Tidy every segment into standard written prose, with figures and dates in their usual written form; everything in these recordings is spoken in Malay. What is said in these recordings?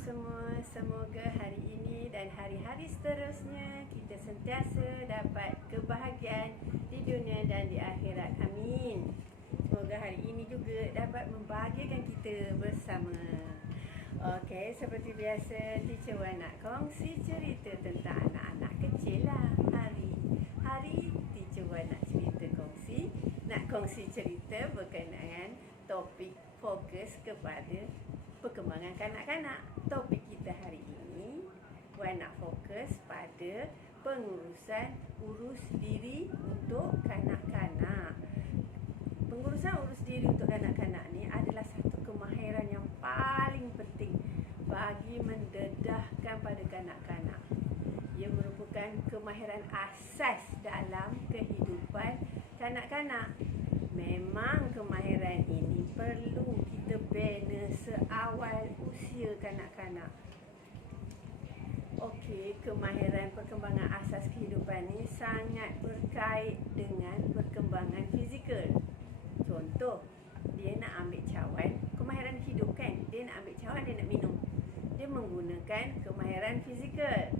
semua. Semoga hari ini dan hari-hari seterusnya kita sentiasa dapat kebahagiaan di dunia dan di akhirat. Amin. Semoga hari ini juga dapat membahagiakan kita bersama. Okey, seperti biasa, Teacher Wan nak kongsi cerita tentang anak-anak kecil lah. Hari Teacher Wan nak kongsi cerita berkenaan topik fokus kepada perkembangan kanak-kanak. Topik kita hari ini, Wan nak fokus pada pengurusan urus diri untuk kanak-kanak. Pengurusan urus diri untuk kanak-kanak ni adalah satu kemahiran yang paling penting bagi mendedahkan pada kanak-kanak. Ia merupakan kemahiran asas dalam kehidupan kanak-kanak. Memang kemahiran ini perlu kita bina seawal usia kanak-kanak. Okey, kemahiran perkembangan asas kehidupan ni sangat berkait dengan perkembangan fizikal. Contoh, dia nak ambil cawan, kemahiran hidup kan? Dia nak ambil cawan, dia nak minum. Dia menggunakan kemahiran fizikal.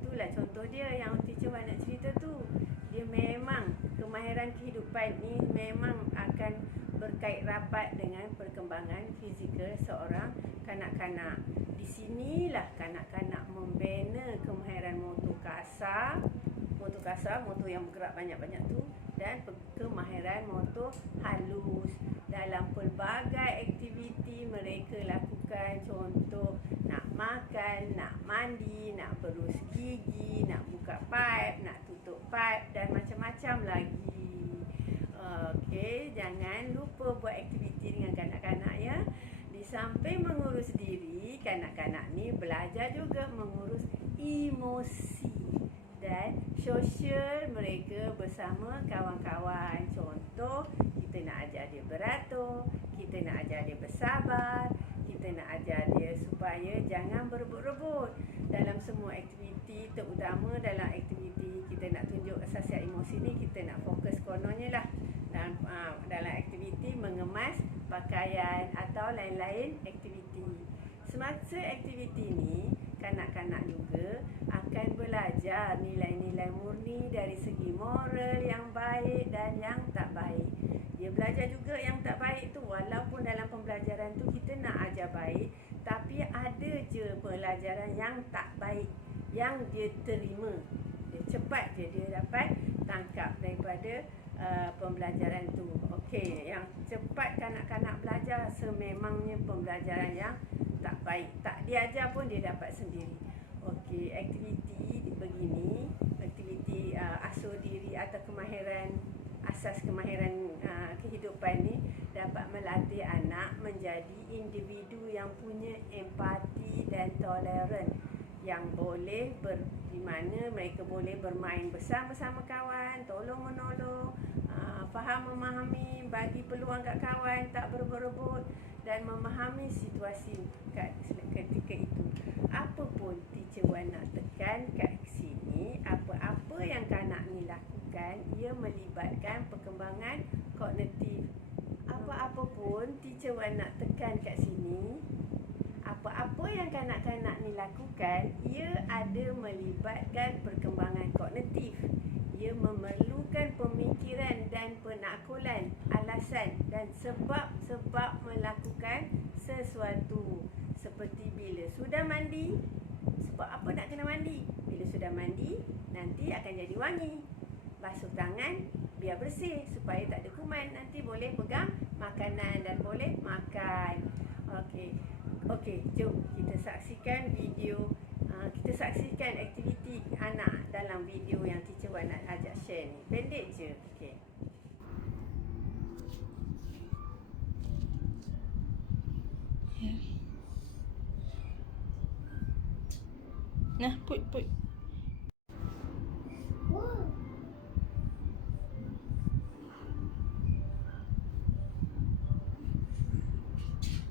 Itulah contoh dia yang Teacher Wan nak cerita tu. Dia memang, kemahiran kehidupan ni memang akan berkait rapat dengan perkembangan fizikal seorang kanak-kanak. Di sinilah kanak-kanak membina kemahiran motor kasar, motor yang bergerak banyak-banyak tu, dan kemahiran motor halus dalam pelbagai aktiviti mereka lakukan. Contoh, nak makan, nak mandi, nak berus gigi, nak buka paip, nak tutup paip dan macam-macam lagi. Okey, jangan lupa buat aktiviti dengan kanak-kanak ya. Di samping mengurus diri, kanak-kanak ni belajar juga mengurus emosi dan sosial mereka bersama kawan-kawan. Contoh, kita nak ajar dia beratur, kita nak ajar dia bersabar, kita nak ajar dia supaya jangan berebut-rebut dalam semua aktiviti, terutama dalam aktiviti kita nak tunjuk asasiat emosi ni, kita nak fokus kononnya lah dalam aktiviti mengemas pakaian atau lain-lain aktiviti. Semasa aktiviti ni, kanak-kanak juga akan belajar nilai-nilai murni dari segi moral yang baik dan yang tak baik. Dia belajar juga yang tak baik tu, walaupun dalam pembelajaran tu kita nak ajar baik, tapi ada je pelajaran yang tak baik yang dia terima. Dia cepat je dia dapat tangkap daripada pembelajaran tu. Okey, yang cepat kanak-kanak belajar sememangnya pembelajaran yang tak baik, tak diajar pun dia dapat sendiri. Okey, aktiviti begini, aktiviti asuh diri atau kemahiran, asas kemahiran kehidupan ni dapat melatih anak menjadi individu yang punya empati dan toleran, yang boleh di mana mereka boleh bermain bersama-sama kawan, tolong menolong, faham memahami, bagi peluang kat kawan, tak berebut-rebut dan memahami situasi ketika itu. Apa pun Teacher Wan nak tekan kat sini, apa-apa yang kanak ni lakukan, ia melibatkan perkembangan kognitif. Apa-apa pun Teacher Wan nak tekan kat sini, apa-apa yang kanak-kanak ni lakukan, ia ada melibatkan perkembangan kognitif. Ia memerlukan pemikiran dan penaklukan alasan dan sebab-sebab melakukan sesuatu. Seperti bila sudah mandi, sebab apa nak kena mandi? Bila sudah mandi, nanti akan jadi wangi. Basuh tangan biar bersih supaya tak ada kuman, nanti boleh pegang makanan dan boleh makan. Okey, jom kita saksikan video, kita saksikan aktiviti anak dalam video yang Teacher Wan nak ajak share ni. Pendek je. Okey. Nah, put.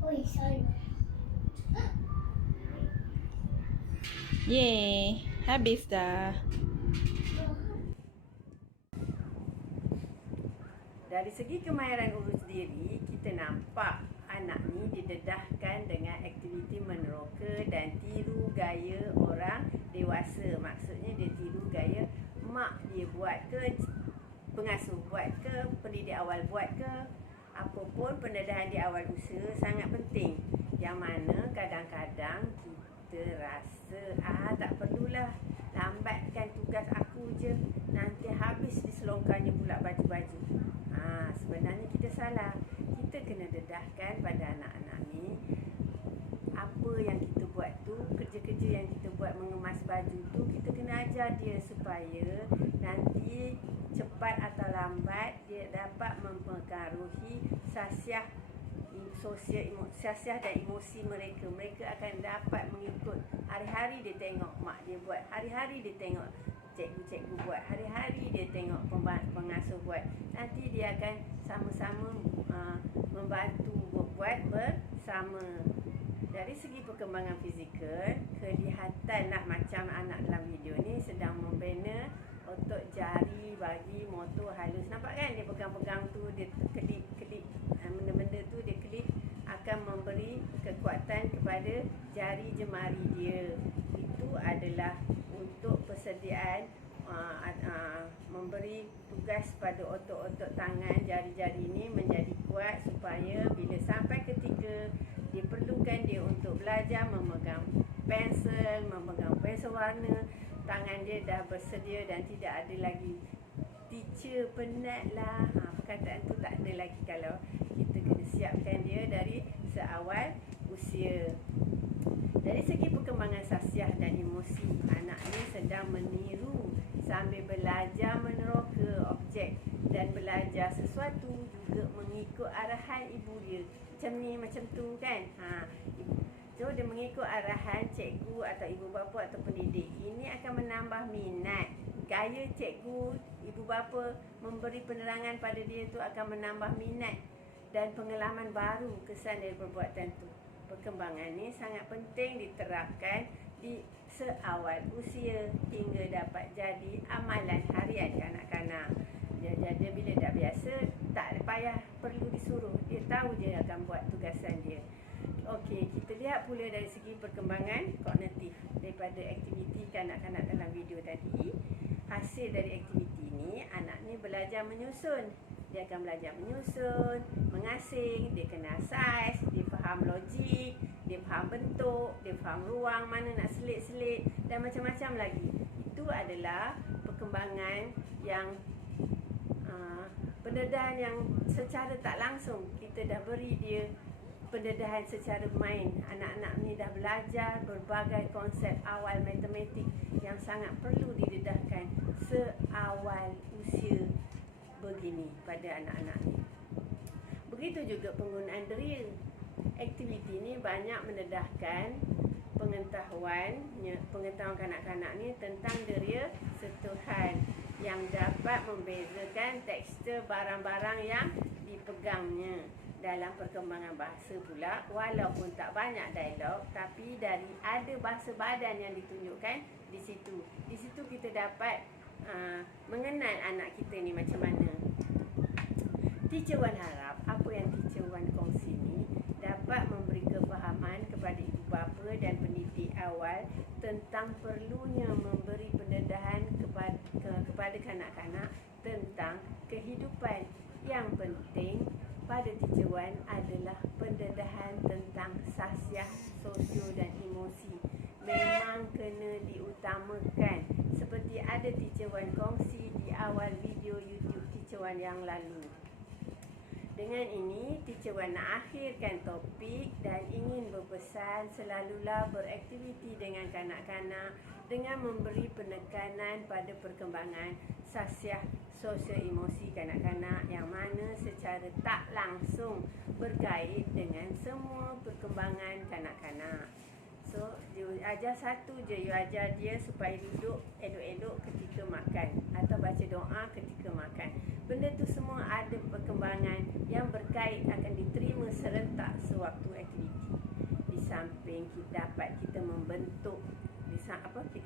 Oi, sorry. Yeay, habis dah. Dari segi kemahiran urus diri, kita nampak anak ni didedahkan dengan aktiviti meneroka dan tiru gaya orang dewasa. Maksudnya dia tiru gaya mak dia buat ke, pengasuh buat ke, pendidik awal buat ke. Apapun pendedahan di awal usia sangat penting. Yang mana kadang-kadang kita rasa tak perlulah, lambatkan tugas aku je, nanti habis diselongkarnya pula baju-baju. Sebenarnya kita salah. Kita kena dedahkan pada anak-anak ni apa yang kita buat tu, kerja-kerja yang kita buat mengemas baju tu, kita kena ajar dia supaya nanti cepat atau lambat dia dapat mempengaruhi sasiah dan emosi mereka. Mereka akan dapat mengikut. Hari-hari dia tengok mak dia buat, hari-hari dia tengok cikgu-cikgu buat, hari-hari dia tengok pengasuh buat. Nanti dia akan sama-sama membantu buat bersama. Dari segi perkembangan fizikal, kelihatanlah macam anak dalam video ni sedang membina otot jari bagi motor halus. Nampak kan dia pegang-pegang tu, dia kelip-kelip benda-benda tu, dia kelip akan memberi kekuatan kepada jari jemari dia. Itu adalah untuk persediaan memberi tugas pada otot-otot tangan jari-jari ini menjadi kuat supaya bila sampai ketika diperlukan dia untuk belajar memegang pensel warna, tangan dia dah bersedia dan tidak ada lagi teacher penat lah. Perkataan tu tak ada lagi kalau kita kena siapkan dia dari seawal usia. Dari segi perkembangan sasiah dan emosi, anak ni sedang meniru sambil belajar meneroka objek dan belajar sesuatu, juga mengikut arahan ibu dia. Macam ni, macam tu kan. So dia mengikut arahan cikgu atau ibu bapa atau pendidik. Ini akan menambah minat. Gaya cikgu, ibu bapa memberi penerangan pada dia tu akan menambah minat dan pengalaman baru kesan dari perbuatan tu. Perkembangan ni sangat penting diterapkan di seawal usia hingga dapat jadi amalan harian kanak-kanak. Jadi bila dah biasa, tak payah perlu disuruh. Dia tahu je akan buat tugasan dia. Okey, kita lihat pula dari segi perkembangan kognitif daripada aktiviti kanak-kanak dalam video tadi. Hasil dari aktiviti ni, anak ni belajar menyusun. Dia akan belajar menyusun, mengasing, dia kenal saiz, dia faham logik, dia faham bentuk, dia faham ruang mana nak selit-selit dan macam-macam lagi. Itu adalah perkembangan yang pendedahan yang secara tak langsung kita dah beri dia pendedahan secara main. Anak-anak ni dah belajar berbagai konsep awal matematik yang sangat perlu didedahkan seawal usia begini pada anak-anak ni. Begitu juga penggunaan drill. Aktiviti ni banyak mendedahkan pengetahuan kanak-kanak ni tentang deria sentuhan yang dapat membezakan tekstur barang-barang yang dipegangnya. Dalam perkembangan bahasa pula, walaupun tak banyak dialog, tapi dari ada bahasa badan yang ditunjukkan di situ. Di situ kita dapat mengenal anak kita ni macam mana. Teacher Wan harap apa yang Teacher Wan kongsi ni dapat memberi kefahaman kepada ibu bapa dan pendidik awal tentang perlunya memberi pendedahan kepada kanak-kanak tentang kehidupan. Yang penting pada Teacher Wan adalah pendedahan tentang sasiah, sosio dan emosi. Memang kena diutamakan seperti ada Teacher Wan kongsi di awal video YouTube Teacher Wan yang lalu. Dengan ini, Teacher Wan nak akhirkan topik dan ingin berpesan selalulah beraktiviti dengan kanak-kanak dengan memberi penekanan pada perkembangan sasiah sosio-emosi kanak-kanak yang mana secara tak langsung berkait dengan semua perkembangan kanak-kanak. So, you ajar satu je, you ajar dia supaya duduk elok-elok ketika makan atau baca doa ketika makan. Benda tu semua ada perkembangan yang berkait akan diterima serentak sewaktu aktiviti. Di samping dapat kita membentuk, di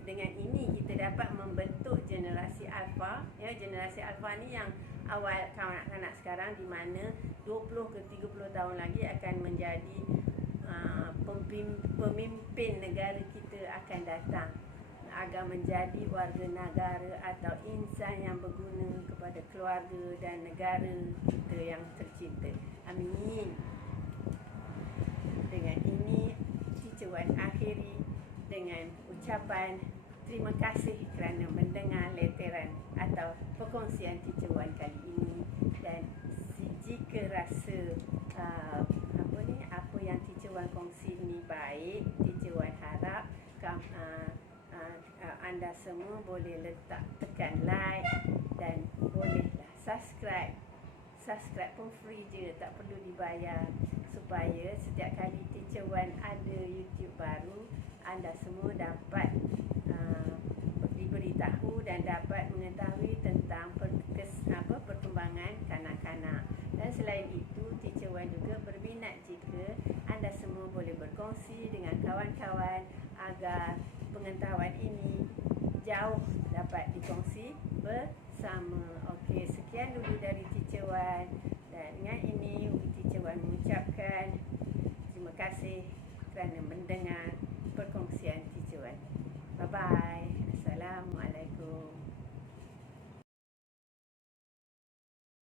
dengan ini kita dapat membentuk generasi alfa. Ya, generasi alfa ni yang awal kanak-kanak sekarang, di mana 20 ke 30 tahun lagi akan menjadi pemimpin negara kita akan datang, agar menjadi warga negara atau insan yang berguna kepada keluarga dan negara kita yang tercinta. Amin. Dengan ini Teacher Wan akhiri dengan ucapan terima kasih kerana mendengar leteran atau perkongsian Teacher Wan kali ini. Dan jika rasa apa yang Teacher Wan kongsi ni baik, Teacher Wan harap anda semua boleh tekan like dan bolehlah subscribe. Subscribe pun free je, tak perlu dibayar, supaya setiap kali Teacher Wan ada YouTube baru, anda semua dapat diberitahu dan dapat mengetahui tentang perkembangan kanak-kanak. Dan selain itu, Teacher Wan juga berminat jika anda semua boleh berkongsi dengan kawan-kawan agar pengetahuan ini jauh dapat dikongsi bersama. Okey, sekian dulu dari Teacher Wan. Dan dengan ini Teacher Wan mengucapkan terima kasih kerana mendengar